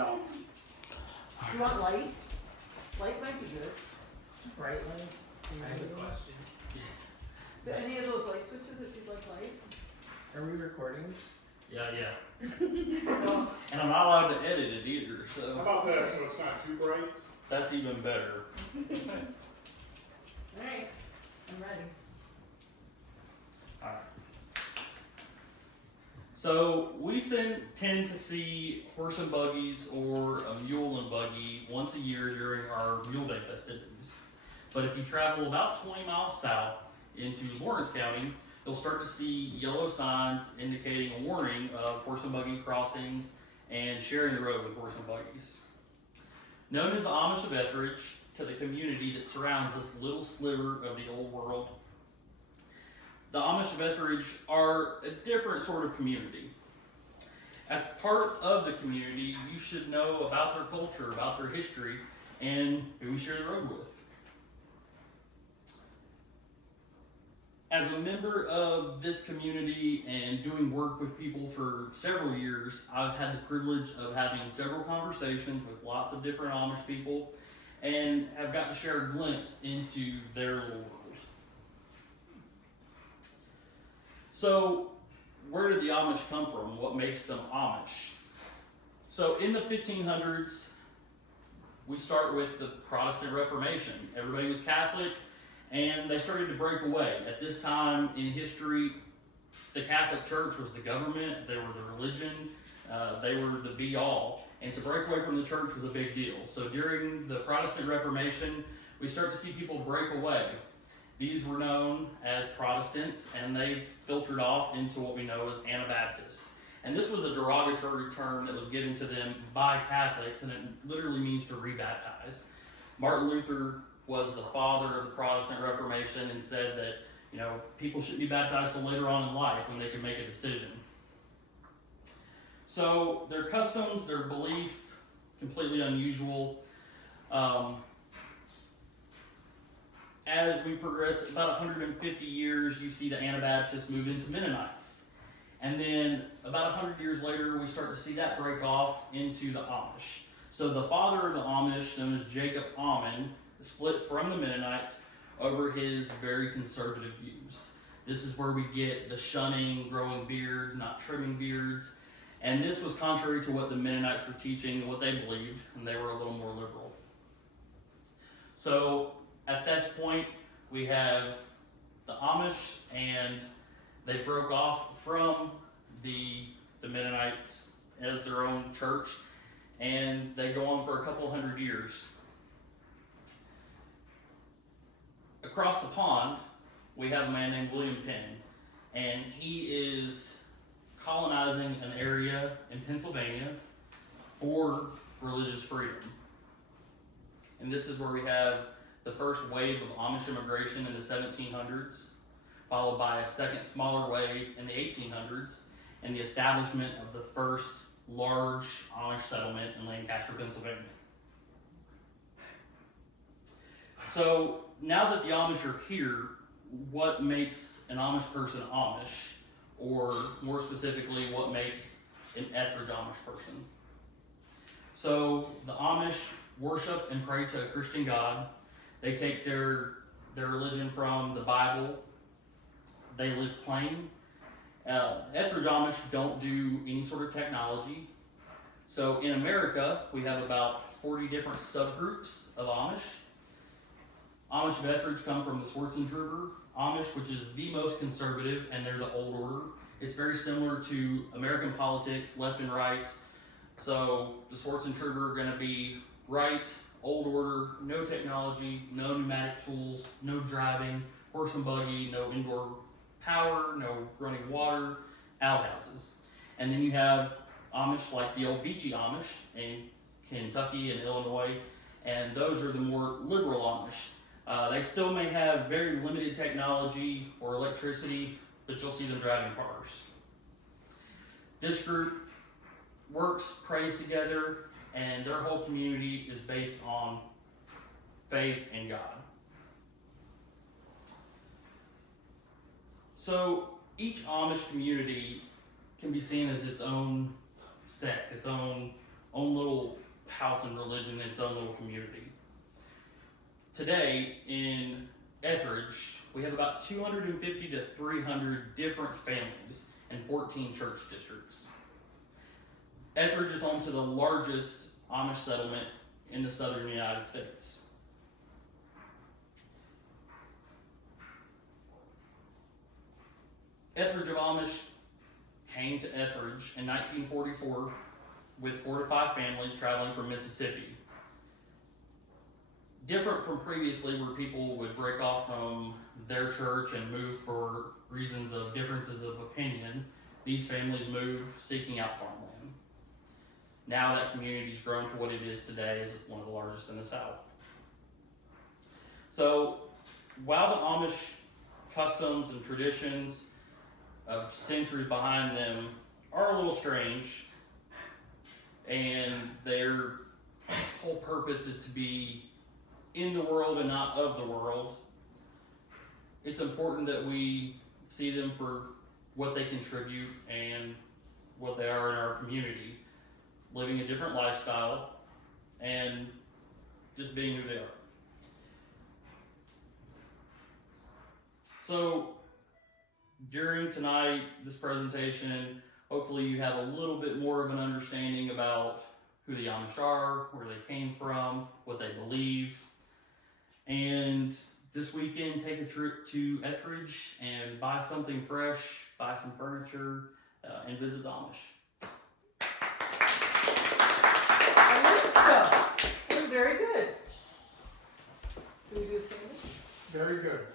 don't. You want light? Light might be good. Bright light? I have a question. Any of those light switches if you'd like light? Are we recording? Yeah. And I'm not allowed to edit it either, How so about this, so it's not too bright? that's even better. Alright, I'm ready. Alright. So we tend to see horse and buggies or a mule and buggy once a year during our Mule Day festivities. But if you travel about 20 miles south into Lawrence County, you'll start to see yellow signs indicating a warning of horse and buggy crossings and sharing the road with horse and buggies. Known as the Amish of Etheridge to the community that surrounds this little sliver of the old world, the Amish of Etheridge are a different sort of community. As part of the community, you should know about their culture, about their history, and who we share the road with. As a member of this community and doing work with people for several years, I've had the privilege of having several conversations with lots of different Amish people and have got to share a glimpse into their little world. So, where did the Amish come from? What makes them Amish? So, in the 1500s, we start with the Protestant Reformation. Everybody was Catholic, and they started to break away. At this time in history, the Catholic Church was the government, they were the religion, they were the be-all. And to break away from the church was a big deal. So during the Protestant Reformation, we start to see people break away. These were known as Protestants, and they filtered off into what we know as Anabaptists. And this was a derogatory term that was given to them by Catholics, and it literally means to rebaptize. Martin Luther was the father of the Protestant Reformation and said that, people shouldn't be baptized till later on in life when they could make a decision. So their customs, their belief, completely unusual. As we progress about 150 years, you see the Anabaptists move into Mennonites. And then about 100 years later, we start to see that break off into the Amish. So the father of the Amish, known as Jacob Ammon, split from the Mennonites over his very conservative views. This is where we get the shunning, growing beards, not trimming beards. And this was contrary to what the Mennonites were teaching, what they believed, and they were a little more liberal. So at this point, we have the Amish, and they broke off from the Mennonites as their own church, and they go on for a couple hundred years. Across the pond, we have a man named William Penn, and he is colonizing an area in Pennsylvania for religious freedom. And this is where we have the first wave of Amish immigration in the 1700s, followed by a second smaller wave in the 1800s, and the establishment of the first large Amish settlement in Lancaster, Pennsylvania. So now that the Amish are here, what makes an Amish person Amish? Or more specifically, what makes an Etheridge Amish person? So the Amish worship and pray to a Christian God. They take their religion from the Bible. They live plain. Etheridge Amish don't do any sort of technology. So in America, we have about 40 different subgroups of Amish. Amish of Etheridge come from the Schwarzenegger Amish, which is the most conservative, and they're the old order. It's very similar to American politics, left and right. So the Schwarzenegger are going to be right, old order, no technology, no pneumatic tools, no driving, horse and buggy, no indoor power, no running water, outhouses. And then you have Amish like the old Beachy Amish in Kentucky and Illinois, and those are the more liberal Amish. They still may have very limited technology or electricity, but you'll see them driving cars. This group works, prays together, and their whole community is based on faith in God. So each Amish community can be seen as its own sect, its own little house and religion in its own little community. Today in Etheridge, we have about 250 to 300 different families in 14 church districts. Etheridge is home to the largest Amish settlement in the southern United States. Etheridge of Amish came to Etheridge in 1944 with 4 to 5 families traveling from Mississippi. Different from previously where people would break off from their church and move for reasons of differences of opinion, these families moved seeking out farmland. Now that community's grown to what it is today as one of the largest in the South. So while the Amish customs and traditions of centuries behind them are a little strange, and their whole purpose is to be in the world and not of the world, it's important that we see them for what they contribute and what they are in our community, living a different lifestyle and just being who they are. So during tonight, this presentation, hopefully you have a little bit more of an understanding about who the Amish are, where they came from, what they believe. And this weekend, take a trip to Etheridge and buy something fresh, buy some furniture, and visit the Amish. I like stuff. Very good. Do we do a sandwich? Very good.